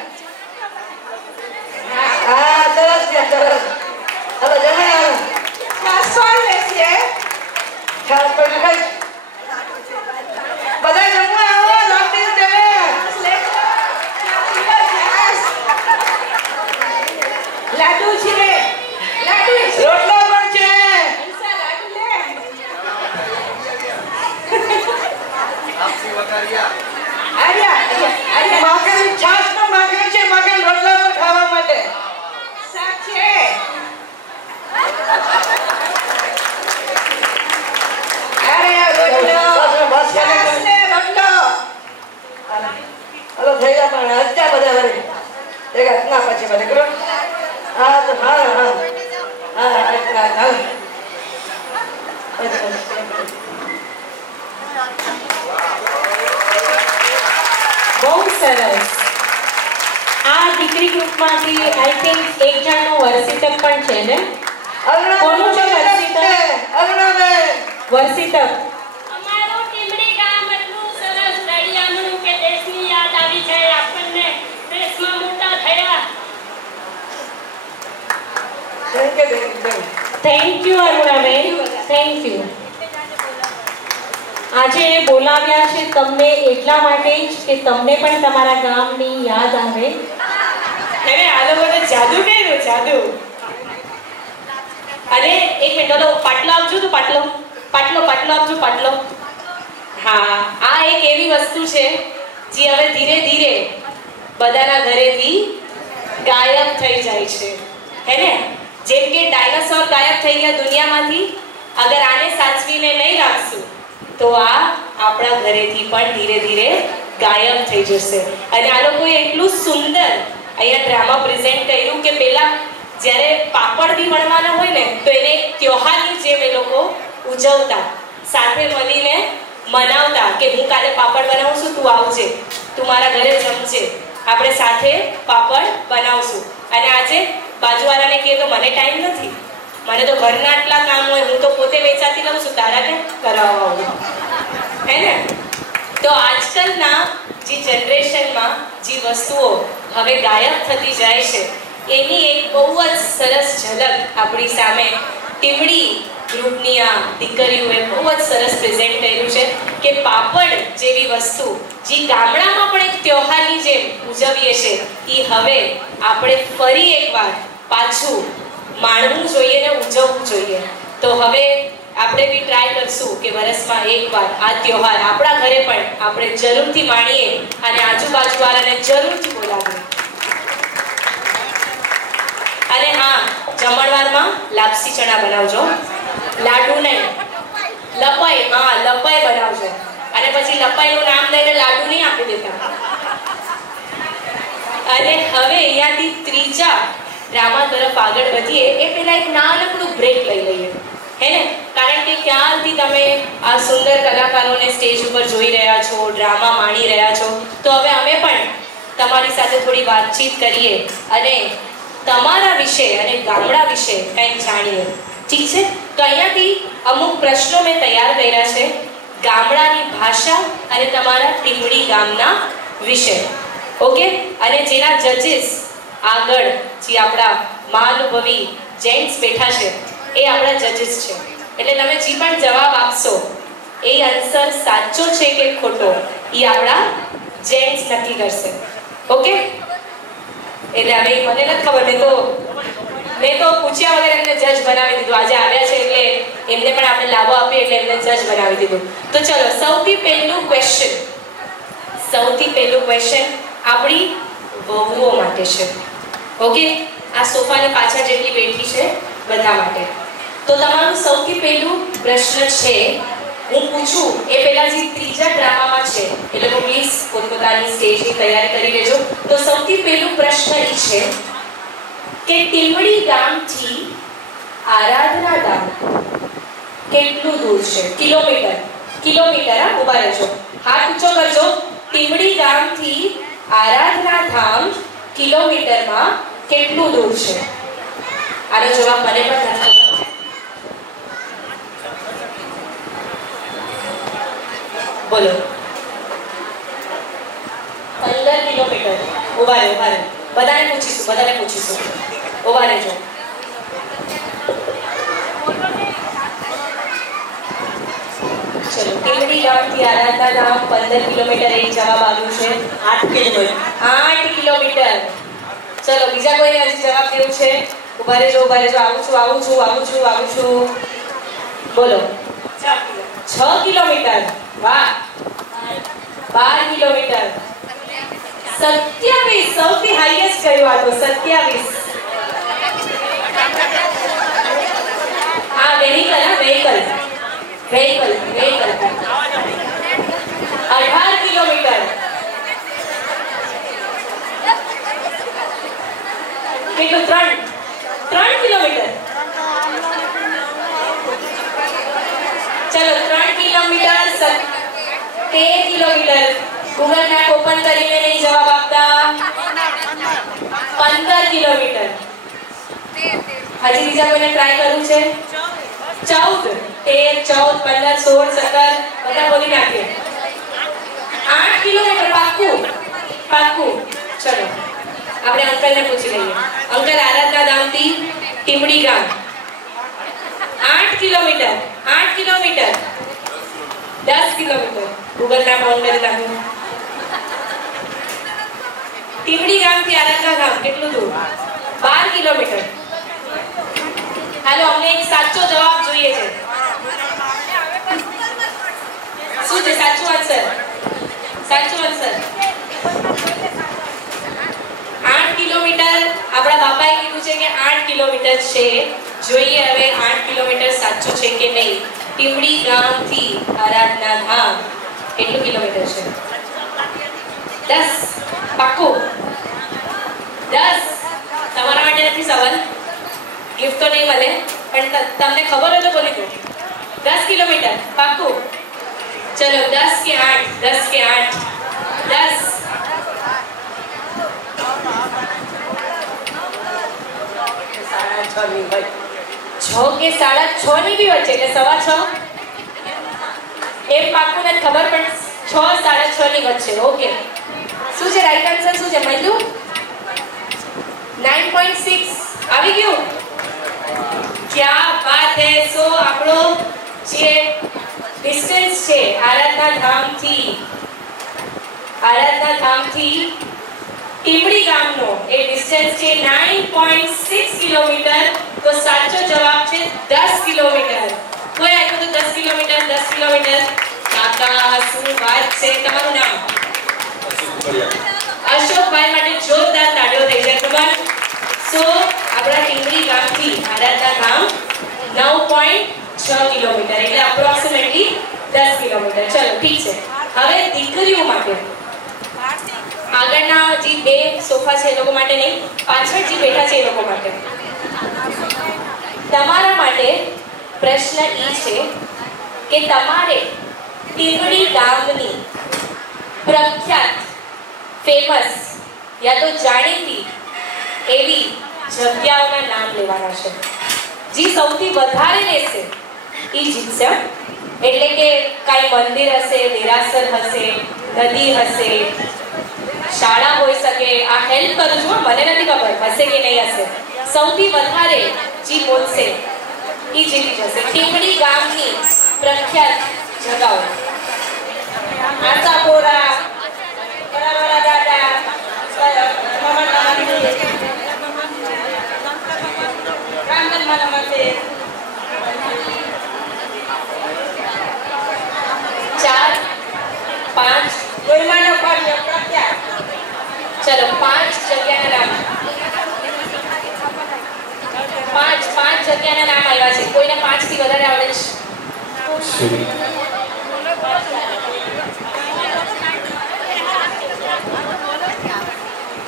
હા સરસ છે સરસ. હાલો જમેલા હાલો. છાસ કોણ લેશે? છાસ કોઈ ખાઈ. બધા જમવા આવો લાગતી તમે. છાસ લેજો. છાસ. લાડુ છે. લાડુ છે. રોટલો પણ છે. હંસા લાડુ લે. આર્યા માખણ છાસ નો માખણ છે. માખણ રોટલા પર ખાવા માટે. શાક છે. અરે રોટલો. બસ છાસ ને રોટલો. હાલો થઈ ગયા પણ અત્યારે બધા વળી એક હાથના પછી બધે કરો. હા તો હા હા હા હા હા બહુ સરસ. આ દીકરી ગ્રુપમાંથી આઈ થિંક એક જણનું વર્ષિતક પણ છે ને? કોનું છે વર્ષિતક? વર્ષિતક અમારું ટીમડી ગામ એટલું સરસ રળિયામણું કે દેશની યાદ આવી જાય આપણને. દેશમાં મોટા થયા. Thank you Arunaben, thank you. આજે બોલાવ્યા છે તમને એટલા માટે જ કે તમને પણ તમારા ગામની યાદ આવે. હવે આ લોકોને જાદુ કર્યું, જાદુ. અને એક મિનિટ ઓલો પાટલો આપજો તો પાટલો આપજો પાટલો. હા, આ એક એવી વસ્તુ છે જે હવે ધીરે ધીરે બધાના ઘરેથી ગાયબ થઈ જાય છે, હે ને? જેમ કે ડાયનાસોર ગાયબ થઈ ગયા દુનિયામાંથી. અગર આને સાચવીને નહીં રાખશું તો આ આપણા ઘરેથી પણ ધીરે ધીરે ગાયબ થઈ જશે. અને આ લોકોએ એટલું સુંદર અહીંયા ડ્રામા પ્રેઝન્ટ કર્યું કે પેલા જ્યારે પાપડ બી વણવાના હોય ને તો એને ત્યોહારની જેમ એ લોકો ઉજવતા, સાથે મળીને મનાવતા કે હું કાલે પાપડ બનાવું છું, તું આવજે, તું મારા ઘરે જમજે, આપણે સાથે પાપડ બનાવશું. અને આજે બાજુવાળાને કહે તો મને ટાઈમ નથી, મને તો ઘરના આટલા કામ હોય, હું તો પોતે વેચાતી લઉં છું, તારા કે કરાવવા આવું, હે ને? તો આજકાલના જે જનરેશનમાં જે વસ્તુઓ હવે ગાયબ થતી જાય છે એની એક બહુ જ સરસ ઝલક આપણી સામે ટીમડી ગ્રુપની આ દીકરીઓએ બહુ જ સરસ પ્રેઝન્ટ કર્યું છે કે પાપડ જેવી વસ્તુ જે ગામડામાં પણ એક ત્યોહારની જેમ ઉજવીએ છીએ એ હવે આપણે ફરી એકવાર પાછું માણવું જોઈએ ને ઉજવવું જોઈએ. તો હવે આપણે બી ટ્રાય કરશું કે વર્ષમાં એકવાર આ ત્યોહાર આપણા ઘરે પણ આપણે જરૂરથી માણીએ અને આજુબાજુવાળાને જરૂરથી બોલાવીએ. અને હા, જમણવારમાં લાપસી ચણા બનાવજો, લાડુ નહીં, લપાઈ. હા, લપાઈ બનાવજો. અને પછી લપાઈનું નામ લઈને લાડુ નહીં આપી દેતા. અને હવે અહીંયાથી ત્રીજા ડ્રામા તરફ આગળ વધીએ એ પહેલા એક નાનકડું બ્રેક લઈ લઈએ, હે ને? કારણ કે ક્યારથી તમે આ સુંદર કલાકારોને સ્ટેજ ઉપર જોઈ રહ્યા છો, ડ્રામા માણી રહ્યા છો, તો હવે અમે પણ તમારી સાથે થોડી વાતચીત કરીએ અને તમારા વિશે અને ગામડા વિશે કંઈક જાણીએ, ઠીક છે? તો અહીંયાથી અમુક પ્રશ્નો મેં તૈયાર કર્યા છે ગામડાની ભાષા અને તમારા ટીમડી ગામના વિશે, ઓકે? અને જેના જજીસ આગળ જે આપણા મહાનુભવી જેન્ટ્સ બેઠા છે એ આપણા જજીસ છે. એટલે તમે જે પણ જવાબ આપશો એ આન્સર સાચો છે કે ખોટો એ આપણા જેન્ટ્સ નક્કી કરશે, ઓકે? એટલે હવે મને નથી ખબર, મેં તો પૂછ્યા વગર એમને જજ બનાવી દીધું. આજે આવ્યા છે એટલે એમને પણ આપણે લાભો આપીએ એટલે એમને જજ બનાવી દીધું. તો ચલો, સૌથી પહેલું ક્વેશ્ચન આપણી વહુઓ માટે છે, ઓકે? આ સોફાની પાછળ જેટલી બેઠી છે બધા માટે. તો તમારું સૌથી પહેલું પ્રશ્ન છે, હું પૂછું એ પહેલા જે ત્રીજા ડ્રામામાં છે એ લોકો પ્લીઝ પોતપોતાની સ્ટેજની તૈયારી કરી લેજો. તો સૌથી પહેલું પ્રશ્ન એ છે કે ટીમડી ગામથી આરાધના ગામ કેટલું દૂર છે? કિલોમીટર. હા, ઉભા રહેજો, હાથ ઊંચો કરજો. ટીમડી ગામથી આરાધના ધામ કિલોમીટરમાં કેટલું દૂર છે? આનો જવાબ મને પણ નથી ખબર. બોલો 15 કિલોમીટર. ઉભા રહે. બધાને પૂછીશું. ઉભા રહેજો. ચલો, ટીમડી ગામથી આરાધના ધામ 15 કિલોમીટર એક જવાબ આવ્યો છે. 8 કિલોમીટર. ચલો, બીજા કોઈને હજી જવાબ દેવું છે? ઉભા રહેજો. આવું છું. બોલો 6 કિલોમીટર. વાહ. 12 કિલોમીટર. 27. સૌથી હાઈએસ્ટ કયું આ તો? 27. હા, વેહિકલ. 18 કિલોમીટર. કેટલું? 3 કિલોમીટર. ચલો, 3 kilometre. 13 kilometre. Google map open કરીને નહીં જવાબ આપતા. 15 કિલોમીટર. હજી બીજા કોઈને ટ્રાય કરવું છે? 14, 13, 14, 15, 16, 17 બધા બોલી નાખીએ. 8 કિલોમીટર પાક્કું. ચલો, આપણે અંકલને પૂછી લઈએ. અંકલ, આરાધના ધામથી ટીમડી ગામ 8 kilometre. 10 kilometre. Google map on કરી નાખો. ટીમડી ગામથી આરાધના ગામ કેટલું દૂર? 12 કિલોમીટર. હાલો, અમને એક સાચો જવાબ જોઈએ છે. શું છે સાચું આન્સર? 8 કિલોમીટર. આપણા બાપાએ કીધું છે કે 8 કિલોમીટર છે. જોઈએ હવે 8 કિલોમીટર સાચું છે કે નહીં. ટીમડી ગામથી આરાધના ધામ કેટલું કિલોમીટર છે? 10. પાક્કું? 10. તમારા માટે નથી સવાલ. गिफ्ट तो नहीं મળે પણ તમને ખબર હોય તો બોલી દો. 10 કિલોમીટર પાક્કું? ચલો, 10 કે 8. 10. 6 કે 6:30 ની બી વચ્ચે એટલે 6:15. એ પાક્કું નથી ખબર પણ 6-6:30 ની વચ્ચે. ઓકે, શું છે રાઈટ આન્સર? શું છે મંજુ? 9.6 આવી ગયું. क्या बात है. સો આપણો જે ડિસ્ટન્સ છે આરાધના ધામથી ટીમડી ગામનો એ ડિસ્ટન્સ છે 9.6 કિલોમીટર. તો સાચો જવાબ છે 10 કિલોમીટર. કોઈ આપ્યું તો 10 કિલોમીટર. કાકા, શું વાત છે. તમારું નામ? અશોકભાઈ માટે જોરદાર તાળીઓ થઈ જાય. તમાર સો આપણા ટીમડી ગામથી આરાધના ધામ 9.6 કિલોમીટર એટલે એપ્રોક્સિમેટલી 10 કિલોમીટર. ચલો, ઠીક છે. હવે દીકરીઓ માટે આગળના જે બે સોફા છે એ લોકો માટે નહીં, પાછળ જે બેઠા છે એ લોકો માટે. તમારા માટે પ્રશ્ન એ છે કે તમારે ટીમડી ગામની પ્રખ્યાત, ફેમસ યા તો જાણીતી એવી જગ્યાઓના નામ લેવાના છે. જે સૌથી વધારે લેશે એ જીતશે. એટલે કે કાંઈ મંદિર હશે, દેરાસર હશે, નદી હશે, શાળા હોઈ શકે. આ હેલ્પ કરું છું, મને નથી ખબર હશે કે નહીં હશે. સૌથી વધારે જે બોલશે એ જીતી જશે. ટીમડી ગામની પ્રખ્યાત જગાઓ: આશાપોરા, કરાવરા દાદા, ચાર, પાંચ. ચલો, 5 જગ્યાના નામ. 5 જગ્યાના નામ આવ્યા છે. કોઈને 5 થી વધારે આવડે છે?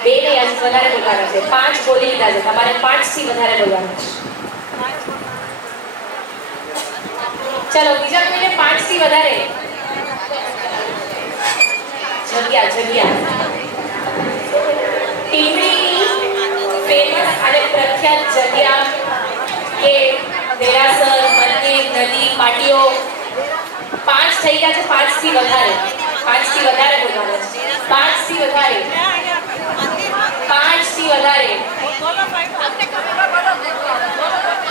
બે નહીં, આજ વધારે બોલવાના છે. 5 બોલી લીધા છે. તમારે 5 થી વધારે બોલવાનું છે. ચલો, બીજા કોઈને 5 થી વધારે જગ્યા. ટીમડીની ફેમસ અને પ્રખ્યાત જગ્યા કે દેરાસર, મંદિર, નદી, પાટીઓ. 5 થઈ ગયા છે, 5 થી વધારે. 5 થી વધારે બોલવાનું છે. 5 થી વધારે. 5 થી વધારે.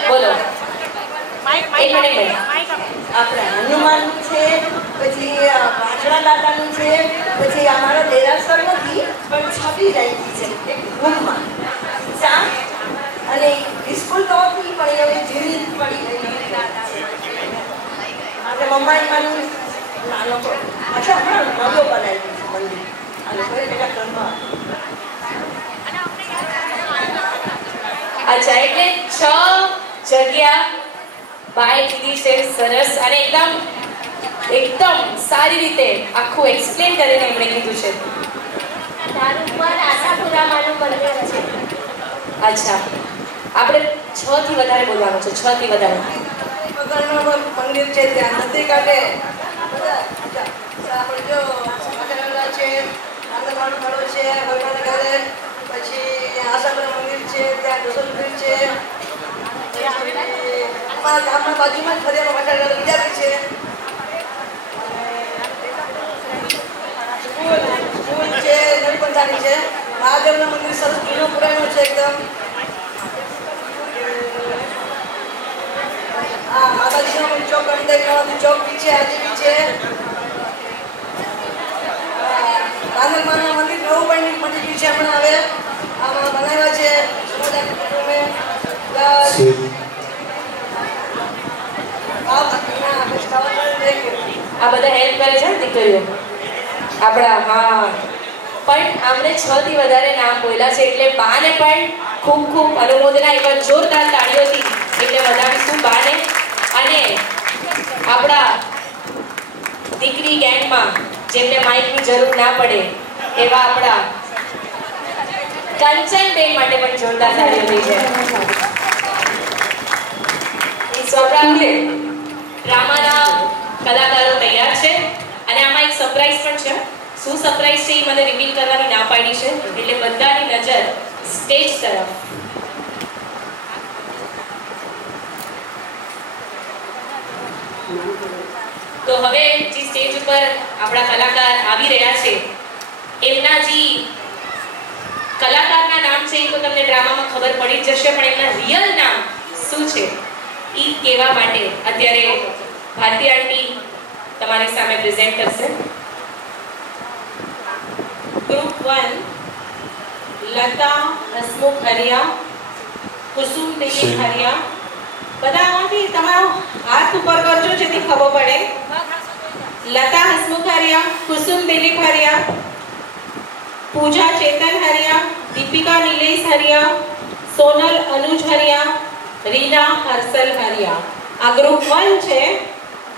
બોલો. એક મિનિટ. આપણા હનુમાનનું છે, પછી વાછડા દાદાનું છે, પછી અમારા દેરાસર નથી પણ છબી રાખી છે એક રૂમમાં ચા અને સ્કૂલ તો હતી પણ હવે જીવી પડી ગઈ માટે મમ્માએ મારું નાનો અચ્છા હમણાં નવો બનાવી છે મંદિર અને કોઈ પેલા ઘરમાં અચ્છા, એટલે 6 જગ્યા બાય દીધી છે. સરસ. અને એકદમ સારી રીતે આખું એક્સપ્લેન કરીને એમણે કીધું છે. તારું પર આશાપુરામાનું મંદિર છે. અચ્છા, આપણે 6 થી વધારે બોલવાનું છે. 6 થી વધારે. મંદિર છે ત્યાં નદી કાંઠે આપણે જો મકરંદા છે, આંગણવાડી ખડો છે, ભગવાન ઘરે, પછી આશાપુરા મંદિર છે, ત્યાં દોસલપીર છે, અમારા ગામના બાજુમાં જ ફરિયામાં બટાટા બીજા બી છે. સ્કૂલ છે, નવી પંચાયત છે, મહાદેવનું મંદિર સરસ જૂનું પુરાણું છે એકદમ. હા, માતાજીનો ચોક અંદર ચોક બી છે, આજે બી છે. રાંદલમાનું મંદિર નવું બની ગયું છે હમણાં. હવે આમાં બનાવ્યા છે આ બધા હેલ્પ કરે છે દીકરીઓ આપણા. હા, પણ આમને 6 થી વધારે નામ બોલ્યા છે એટલે બાને પણ ખૂબ ખૂબ અનુમોદના. એકવાર જોરદાર તાળીઓથી એટલે વધાવીશું બાને. અને આપણા દીકરી ગેંગમાં જેમને માઇકની જરૂર ના પડે એવા આપણા કંચનબેન માટે પણ જોરદાર તાળીઓ થઈ છે. ડ્રામાના કલાકારો તૈયાર છે અને આમાં એક સરપ્રાઈઝ પણ છે. શું સરપ્રાઈઝ છે એ મને રિવીલ કરવાની ના પાડી છે, એટલે બધાની નજર સ્ટેજ તરફ. તો હવે જે સ્ટેજ ઉપર આપણા કલાકાર આવી રહ્યા છે એમના જે કલાકારના નામ છે એ તો તમને ડ્રામામાં ખબર પડી જ જશે, પણ એમના રિયલ નામ શું છે એ કહેવા માટે અત્યારે ભારતી આંટી તમારી સામે પ્રેઝન્ટ કરશે. ગ્રુપ 1 લતા હસમુખ હરિયા, કુસુમ દિલીપ હરિયા. બધામાંથી તમારો હાથ ઉપર કરજો જેથી ખબર પડે. લતા હસમુખ હરિયા, કુસુમ દિલીપ હરિયા, પૂજા ચેતન હરિયા, દીપિકા નિલેશ હરિયા, સોનલ અનુજ હરિયા, રીના હર્ષલ હરિયા. આ ગ્રુપ 1 છે.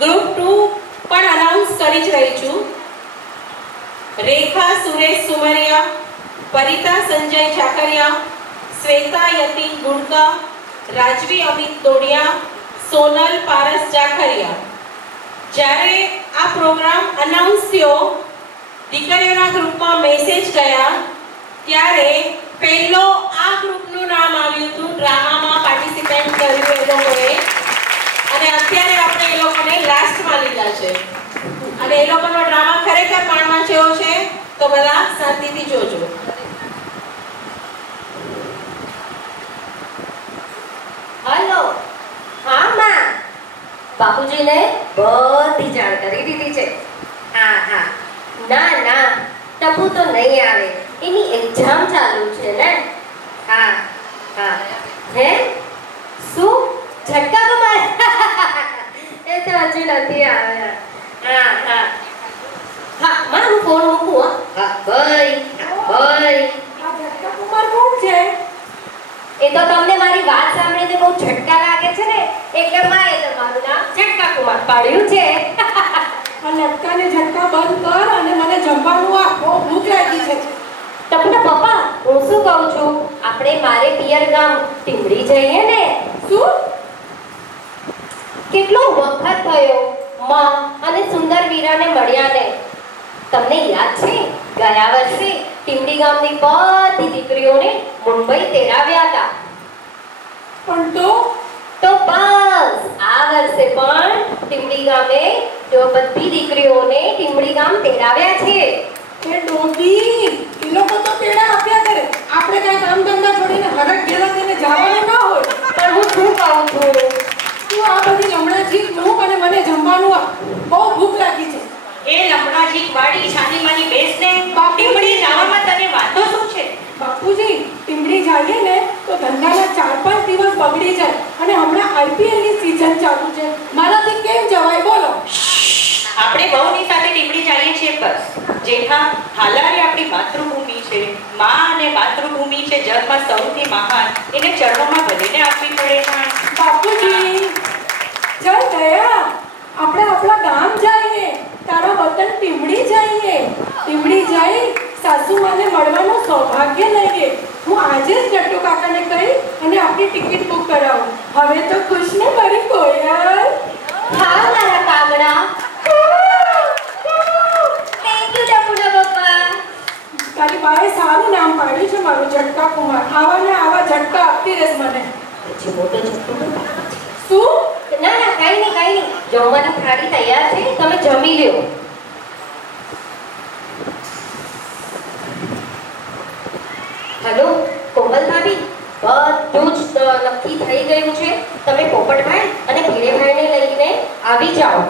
ગ્રુપ 2 પણ અનાઉન્સ કરી જ રહી છું. રેખા સુરેશ સુમરિયા, પરિતા સંજય ચાકરિયા, શ્વેતા યતીન ગુડકા, રાજવી અમિત તોડિયા, સોનલ પારસ ચાકરિયા. જ્યારે આ પ્રોગ્રામ અનાઉન્સ થયો, દીકરીઓના ગ્રુપમાં મેસેજ ગયા, ત્યારે પહેલો આ ગ્રુપનું નામ આવ્યું હતું. ડ્રામામાં પાર્ટિસિપેટ કર્યું એ લોકોએ, અને અત્યારે આપણે એ લોકોને લાસ્ટમાં લીધા છે. અને એ લોકોનો ડ્રામા ખરેખર માણવા જેવો છે, તો બધા શાંતિથી જોજો. હલો. હા માં, બાપુજીને બધી જાણ કરી દીધી છે. હા હા, ના ના ટપુ તો નહીં આવે, એની એક્ઝામ ચાલુ છે ને. હા હા. હે શું ઝટકા તો મારે એ તો હજુ નથી આવ્યા. હા હા હા માં, હું ફોન મૂકું. હા ભાઈ ભાઈ. આ ઝટકા કુમાર કોણ છે? એ તો તમને મારી વાત સાંભળીને બહુ ઝટકા લાગે છે ને, એટલે માં એ તમારું નામ ઝટકા કુમાર પાડ્યું છે. આ લટકાને ઝટકા બંધ કર અને મને જમવાનું આ બહુ ભૂખ લાગી છે. ટપુના પપ્પા, હું શું કહું છું, આપણે મારે પિયર ગામ ટીમડી જઈએ ને. શું? કેટલો વખત થયો માં અને સુંદર વીરાને મળ્યા ને. તમને યાદ છે ગયા વર્ષે ટીમડી ગામની બધી દીકરીઓને મુંબઈ તેડાવ્યા હતા. પણ તો બસ આ વર્ષે પણ ટીમડી ગામે બધી દીકરીઓને ટીમડી ગામ તેડાવ્યા છે. એ ડોબી, એ લોકો તો તેડા આપ્યા કરે. આપણે કાંઈ કામ ધંધા છોડીને હરખ ગેલા થઈને જવાનું ના હોય. પણ હું શું કહું છું, તું આ બધી લમણાજી નું અને મને જમવાનું આપ. બહુ ભૂખ લાગી છે. એ લમણાજી વાડી છાની માની બેસને ટીમડી જવામાં તને વાંધો શું છે? બાપુજી, ટીમડી જઈએ ને તો ધંધાના 4-5 દિવસ બગડી જાય અને હમણાં IPL ની સીઝન ચાલુ છે. મારાથી કેમ જવાય બોલો? આપણે બહુની સાથે ટીમડી જઈએ છીએ બસ. જેઠા, હાલારી આપણી માતૃભૂમિ છે. માં અને માતૃભૂમિ છે જગમાં સૌથી મહાન. એને ચરણોમાં ભરીને આપવી પડે છે. બાપુજી, ચાલ દયા, આપણે આપણા ગામ જઈએ. તારા વતન ટીમડી જઈએ. ટીમડી જઈ સાસુમાને મળવાનું સૌભાગ્ય લઈએ. હું આજે જ જટ્ટુ કાકાને કહી અને આપણી ટિકિટ બુક કરાવું. હવે તો ખુશ ને મારી કોયલ? હા મારા કાગડા. થેન્ક યુ ડબુડા પપ્પા. તારી બાએ સારું નામ પાડ્યું છે મારું, ઝટકા કુમાર. આવા ને આવા ઝટકા આપતી રહેશ મને. પછી મોટો જતો શું? ના ના કઈ નહીં. જમવાની થાળી તૈયાર છે, તમે જમી લ્યો. હેલો કોમલ ભાભી, બધું જ નક્કી થઈ ગયું છે. તમે પોપટભાઈ અને ભીડેભાઈને લઈને આવી જાઓ.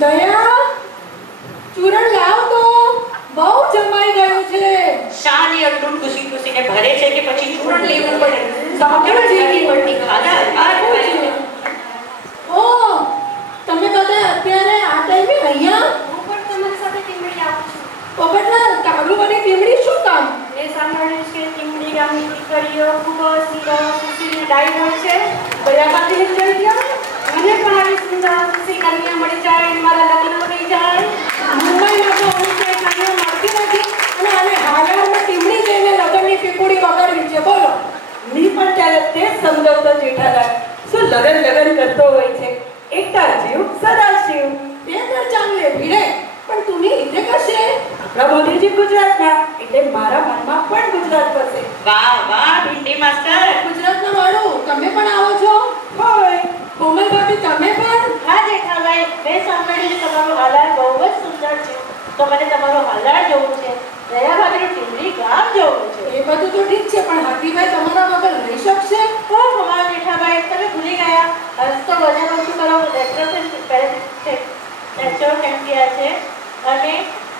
દયા, ચૂરણ લાવ તો. બહુ જમાઈ ગયું છે. શાની અડું ખુશીને ભરે છે કે પછી ચૂરણ લેવું પડે? બાપુજી, પડતી ખાધા ઓ, તમે બધા અત્યારે આ ટાઈમે અહીંયા? હું પણ તમારી સાથે ટીમડી આવું છું. પોપટલાલ, તારું અને ટીમડી શું કામ? મેં સાંભળ્યું છે ટીમડી ગામની દીકરીઓ ખૂબ જ સુંદર સુશીલ ડાઈ હોય છે. દયામાંથી નીકળી ગયા. મને પણ આવી સુંદર સુશીલ કન્યા મળી જાય અને મારા લગ્ન થઈ જાય. મુંબઈમાં તો હું ક્યાંય કન્યા મળતી નથી અને આને હાલારમાં ટીમડી જઈને લગ્નની પીપુડી વગાડવી છે. બોલો. ની પણ ત્યારે તે સમજાવતો જેઠાલાલ શું લગન કરતો હોય છે. એકતા જીવ સદા શિવ. બે ઘર ચાંગલે ભીડે, પણ તુની રીતે કરશે? આપણા મોદીજી ગુજરાતના, એટલે મારા મનમાં પણ ગુજરાત વસે. વાહ વાહ ભીંડી માસ્ટર. ગુજરાતના વાળું, તમે પણ આવો છો? હોય કોમલ ભાભી, તમે પણ? હા જેઠાભાઈ, મેં સાંભળ્યું છે તમારું હાલાર બહુ જ સુંદર છે. તો મને તમારો હાલાર જોવું છે. દયાભાભીનું ટીમડી ગામ જોવું છે. એ બધું તો ઠીક છે, પણ હાથીભાઈ તમારા વગર રહી શકશે? ઓ ભગવાન જેઠાભાઈ, તમે ભૂલી ગયા. તો બધા વસ્તુ કરો નેચરલ કેમ્પિયા છે અને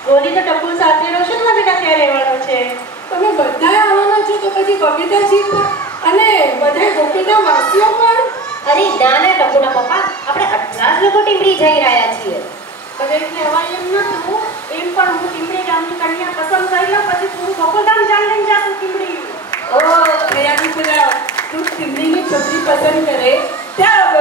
ગોલી તો ટપુ સાથે રોશનમાં બેટા ત્યાં રહેવાનો છે. તમે બધાય આવવાના છો તો પછી બબીતાજી પણ અને બધાય ગોકુલના વાસીઓ પણ? અરે ના ના ટપુના પપ્પા, આપણે 18 લોકો ટીમડી જઈ રહ્યા છીએ. હવે કહેવાય એમ નતું. એમ પણ હું ટીમડી ગામની કન્યા પસંદ કરી લઉં પછી પૂરું ગોકુલધામ જાન લઈને જાશું ટીમડી. ઓ દયાની પેલા તું ટીમડીની છોકરી પસંદ કરે ત્યાં